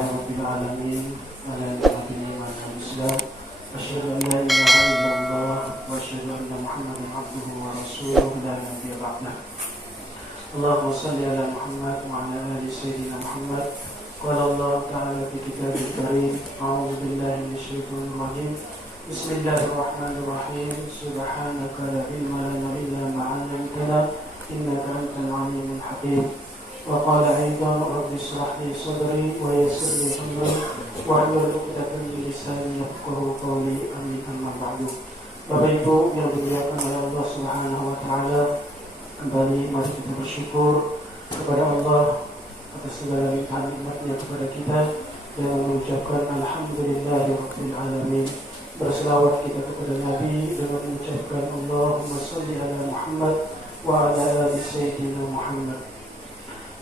Rabbil alamin wa ala alihi wa sallam. Asyhadu an la ilaha illallah wa asyhadu anna Muhammadan abduhu wa rasuluhu la nabiyya ba'dah. Allahumma shalli ala Muhammad wa ala ali sayyidina Muhammad. Qala Allah ta'ala fi kitabil karim, a'udzu billahi minasy syaithanir rajim. Bismillahirrahmanirrahim. Subhanaka la ilma lana illa ma 'allamtana innaka antal 'alimul hakim. Wa qala aidan rabbi ishrah li sadri wa yassir li amri wahlul 'uqdatam min lisani yafqahu qawli. Amin. Amma ba'du. Bapak Ibu yang dimuliakan oleh Allah Subhanahu wa taala, kembali mari kita bersyukur kepada Allah atas segala limpahan nikmat-Nya kepada kita dan mengucapkan alhamdulillahirabbil alamin. Berselawat kita kepada Nabi dengan mengucapkan Allahumma shalli ala Muhammad wa ala ali sayyidina Muhammad.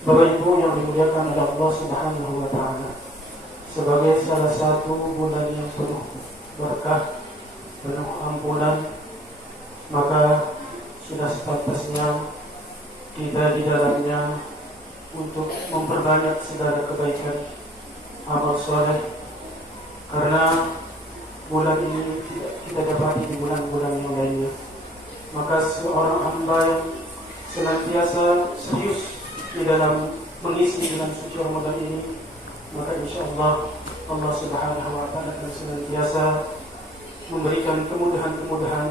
Bapak Ibu yang dimuliakan oleh Allah Subhanahu wa taala, sebagai salah satu bulan yang penuh berkah, penuh ampunan, maka sudah sepantasnya kita di dalamnya untuk memperbanyak segala kebaikan, amal soleh, karena bulan ini tidak kita dapati di bulan-bulan yang lainnya. Maka seorang hamba yang senantiasa serius di dalam mengisi bulan suci Ramadan ini, maka insyaallah Allah Subhanahu wa taala akan senantiasa memberikan kemudahan-kemudahan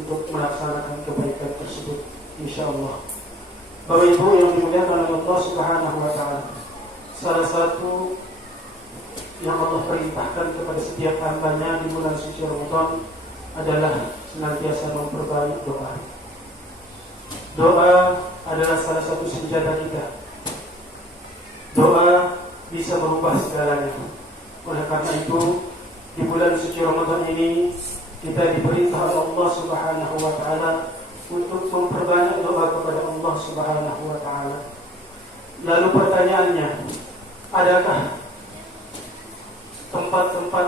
untuk melaksanakan kebaikan tersebut insyaallah. Bapak Ibu yang dimuliakan oleh Allah Subhanahu wa taala, salah satu yang Allah perintahkan kepada setiap hamba-Nya di bulan suci Ramadan adalah senantiasa memperbanyak doa. Doa adalah salah satu senjata kita. Doa bisa merubah segalanya. Oleh karena itu, di bulan suci Ramadan ini kita diperintah oleh Allah Subhanahu wa taala untuk memperbanyak doa kepada Allah Subhanahu wa taala. Lalu pertanyaannya, adakah tempat-tempat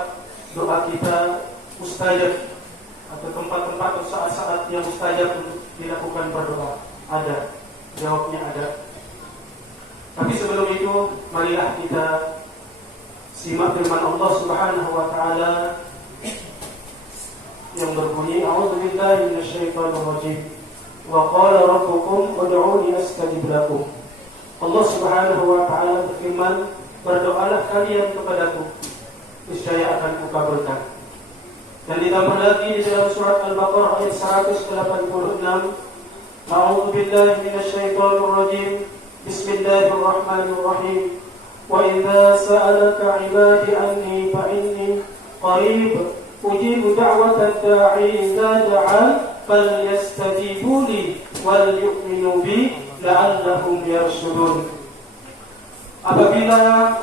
doa kita mustajab atau tempat-tempat atau saat-saat yang mustajab untuk dilakukan berdoa? Ada. Jawabnya ada. Tapi sebelum itu, marilah kita simak firman Allah Subhanahu wa taala yang berbunyi, a'udzu billahi minasyaitonir rajim. Wa qala rabbukum ud'uuni astajib lakum. Allah Subhanahu wa taala berfirman, berdoalah kalian kepadaku, niscaya akan kukabulkan. Dan ditambah lagi di dalam surat Al-Baqarah ayat 186, a'udzu billahi minasyaitonir rajim. Bismillahirrahmanirrahim. Wa idza sa'alaka 'ibadi anni fa inni qarib ujibu da'watad da'i idza da'an falyastajibu li wal yu'minu bi la'allahum yarshudun. Apabila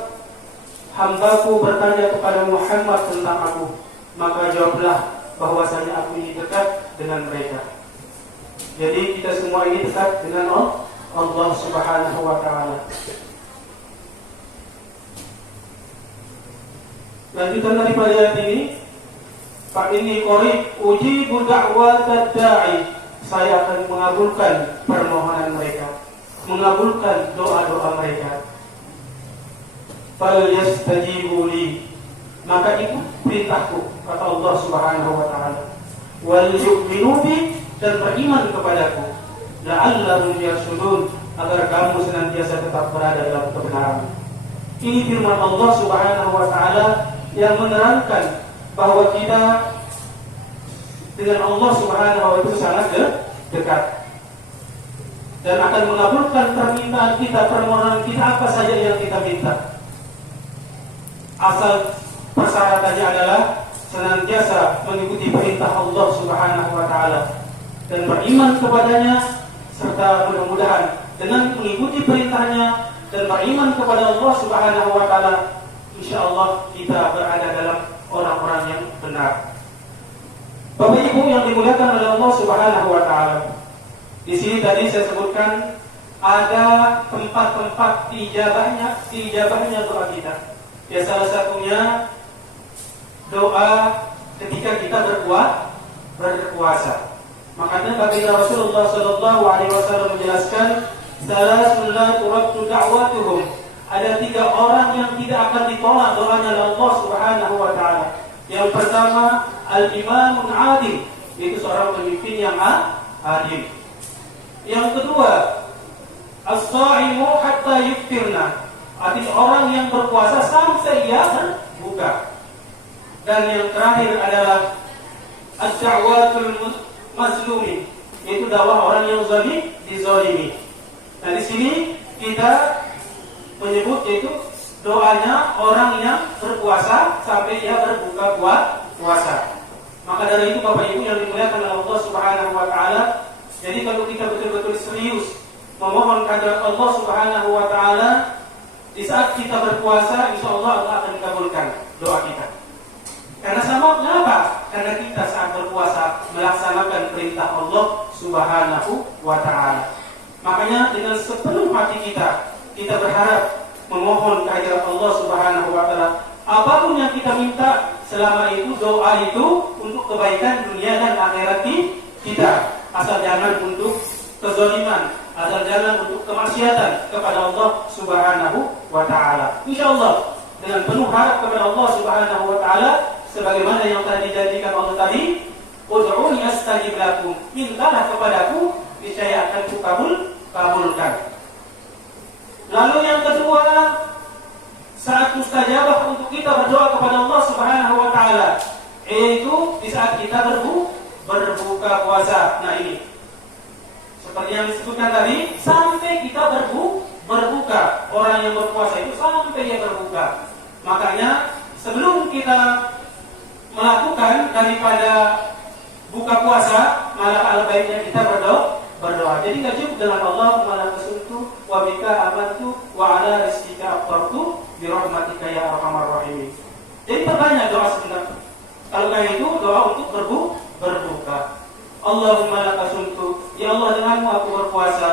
hambaku bertanya kepada Muhammad tentang aku, maka jawablah bahwasanya aku ini dekat dengan mereka. Jadi kita semua ini dekat dengan Allah Subhanahu wa taala. Lanjutan daripada ayat ini, fa inni qarib ujibu da'watad da'i. Saya akan mengabulkan permohonan mereka, mengabulkan doa-doa mereka. Fal yastajibu li, maka ikut perintahku, kata Allah Subhanahu wa taala. Wal yu'minu bi, dan beriman kepadaku. La'allahum yarshudun, agar kamu senantiasa tetap berada dalam kebenaran. Ini firman Allah Subhanahu wa taala yang menerangkan bahwa kita dengan Allah Subhanahu wa taala itu sangat dekat dan akan mengabulkan permintaan kita, permohonan kita apa saja yang kita minta. Asal persyaratannya adalah senantiasa mengikuti perintah Allah Subhanahu wa taala dan beriman kepadanya, serta mudah-mudahan dengan mengikuti perintahnya dan beriman kepada Allah Subhanahu wa taala, insyaallah kita berada dalam orang-orang yang benar. Bapak Ibu yang dimuliakan oleh Allah Subhanahu wa taala, di sini tadi saya sebutkan ada tempat-tempat ijabahnya doa kita. Ya, salah satunya doa ketika kita berpuasa. Makanya baginda Rasulullah sallallahu alaihi wasallam menjelaskan, salasun la turaddu da'watuhum ada 3 orang yang tidak akan ditolak doanya oleh Allah Subhanahu wa taala. Yang pertama, al-imamun adil, yaitu seorang pemimpin yang adil. Yang kedua, as-sha'imu hatta yuftirna, artinya orang yang berpuasa sampai ia berbuka. Dan yang terakhir adalah ad-da'watul mazlumi, yaitu dakwah orang yang dizalimi. Nah, di sini kita menyebut yaitu doanya orang yang berpuasa sampai ia berbuka puasa. Maka dari itu Bapak Ibu yang dimuliakan oleh Allah Subhanahu wa taala, jadi kalau kita betul-betul serius memohon kehadirat Allah Subhanahu wa taala di saat kita berpuasa, insyaallah Allah akan kabulkan doa kita. Karena sebabnya apa? Karena kita saat berpuasa melaksanakan perintah Allah Subhanahu wa taala. Makanya dengan sepenuh hati kita berharap memohon kehadirat Allah Subhanahu wa taala. Apapun yang kita minta, selama itu doa itu untuk kebaikan dunia dan akhirat kita. Asal jangan untuk kezaliman, asal jangan untuk kemaksiatan kepada Allah Subhanahu wa taala. Insyaallah dengan penuh harap kepada Allah Subhanahu wa taala, sebagaimana yang telah dijanjikan Allah tadi, ud'uni astajib lakum, mintalah kepadaku niscaya akan kabulkan. Lalu yang kedua, saat mustajabah untuk kita berdoa kepada Allah Subhanahu wa taala, yaitu di saat kita berbuka puasa. Nah, ini seperti yang disebutkan tadi, sampai kita berbuka. Orang yang berpuasa itu sampai dia berbuka. Makanya sebelum kita melakukan daripada buka puasa, malah baiknya kita berdoa. Jadi nggak cukup dengan Allahumma laka sumtu wa bika amantu wa ala rizqika aftartu bi rahmatika ya arhamar rahimin. Jadi perbanyak doa sebenarnya. Kalau kayak itu doa untuk berbuka. Allahumma laka sumtu, ya Allah denganmu aku berpuasa.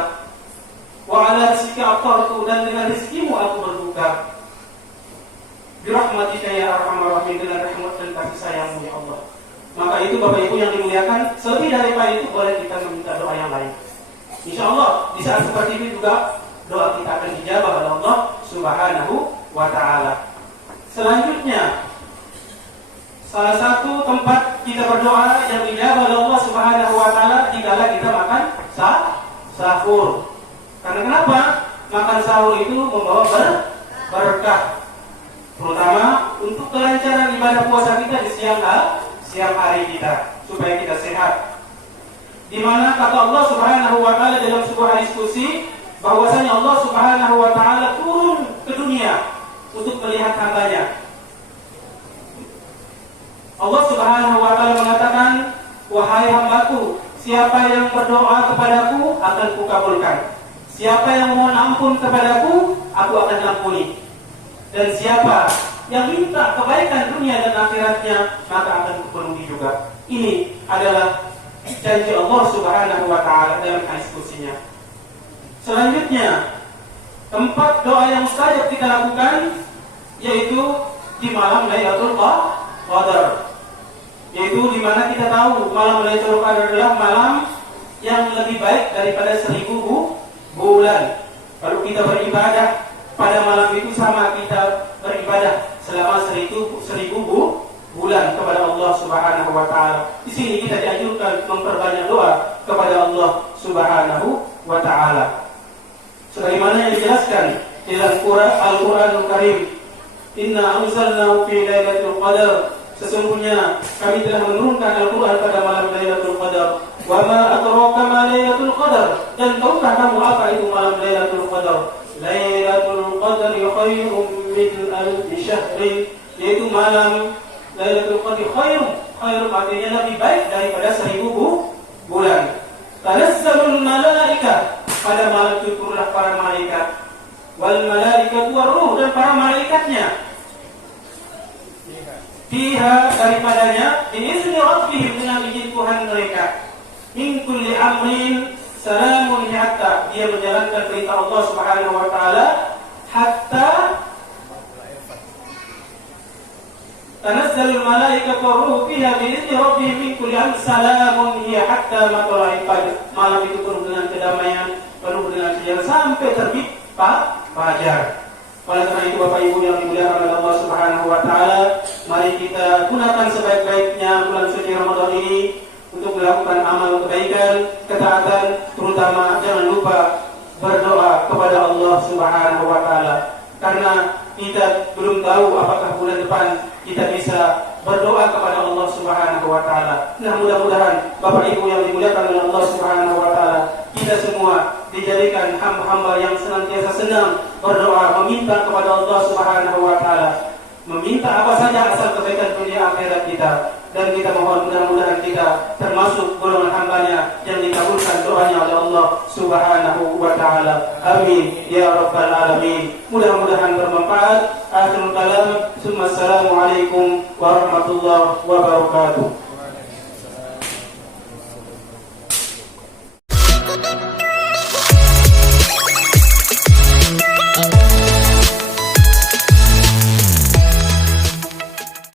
Wa ala rizqika aftartu, dan dengan rezekimu aku berbuka. Bi rahmatika ya arhamar rahimin, dengan rahmat dan kasih sayangmu ya Allah. Maka itu Bapak Ibu yang dimuliakan, lebih daripada itu boleh kita meminta doa yang lain. Insya Allah di saat seperti ini juga doa kita akan dijabah oleh Allah Subhanahu wa taala. Selanjutnya, salah satu tempat kita berdoa yang dijabah oleh Allah Subhanahu wa taala dikala kita makan sahur. Karena kenapa? Makan sahur itu membawa berkah, terutama untuk kelancaran ibadah puasa kita di siang hari kita, supaya kita sehat. Di mana kata Allah Subhanahu wa taala dalam sebuah diskusi bahwasanya Allah Subhanahu wa taala turun ke dunia untuk melihat hambanya. Allah Subhanahu wa taala mengatakan, wahai hambaku, siapa yang berdoa kepadaku akan kukabulkan. Siapa yang mohon ampun kepadaku, aku akan ampuni. Dan siapa yang minta kebaikan dunia dan akhiratnya, maka akan kupenuhi juga. Ini adalah janji Allah Subhanahu wa taala dalam diskusinya. Selanjutnya, tempat doa yang mustajab kita lakukan yaitu di malam Lailatul Qadar. Yaitu di mana kita tahu malam Lailatul Qadar adalah malam yang lebih baik daripada 1000 bulan. Kalau kita beribadah pada malam itu sama kita beribadah selama 1000 bulan kepada Allah Subhanahu wa taala. Di sini kita dianjurkan memperbanyak doa kepada Allah Subhanahu wa taala. Sebagaimana yang dijelaskan dalam Al-Qur'anul Karim, "Inna anzalnahu fi lailatul qadar." Sesungguhnya kami telah menurunkan Al-Qur'an pada malam Lailatul Qadar. Wa ma adraka ma Lailatul Qadar? Dan tahukah kamu apa itu malam Lailatul Qadar? Lailatul Qadri khairun min alf syahr, yaitu malam Lailatul Qadri khairun artinya lebih baik daripada 1000 bulan. Tanazzalul malaika, pada malam itu turunlah para malaikat. Wal malaikatu war-ruh, dan para malaikatnya. Fiha, daripadanya, biizni rabbihim, dengan izin Tuhan mereka. Min kulli amrin salamun, hatta, dia menjalankan perintah Allah Subhanahu wa taala, hatta tanazzalul malaikatu war-ruh fiha biizni rabbihim min kulli amrin salamun hiya hatta matla'il fajr. Malam itu penuh dengan kedamaian, penuh dengan kejalan sampai terbit fajar. Oleh karena itu Bapak Ibu yang dimuliakan oleh Allah Subhanahu wa taala, mari kita gunakan sebaik-baiknya bulan suci Ramadan ini untuk melakukan amal kebaikan, ketaatan, terutama jangan lupa berdoa kepada Allah Subhanahu wa taala. Karena kita belum tahu apakah bulan depan kita bisa berdoa kepada Allah Subhanahu wa taala. Nah, mudah-mudahan Bapak Ibu yang dimuliakan oleh Allah Subhanahu wa taala, kita semua dijadikan hamba-hamba yang senantiasa senang berdoa meminta kepada Allah Subhanahu wa taala. Meminta apa saja asal kebaikan dunia akhirat kita, dan kita mohon mudah-mudahan kita termasuk golongan hambanya yang dikabulkan doanya oleh Allah Subhanahu wa taala. Amin ya rabbal alamin. Mudah-mudahan bermanfaat. Akhirul kalam. Assalamualaikum warahmatullahi wabarakatuh.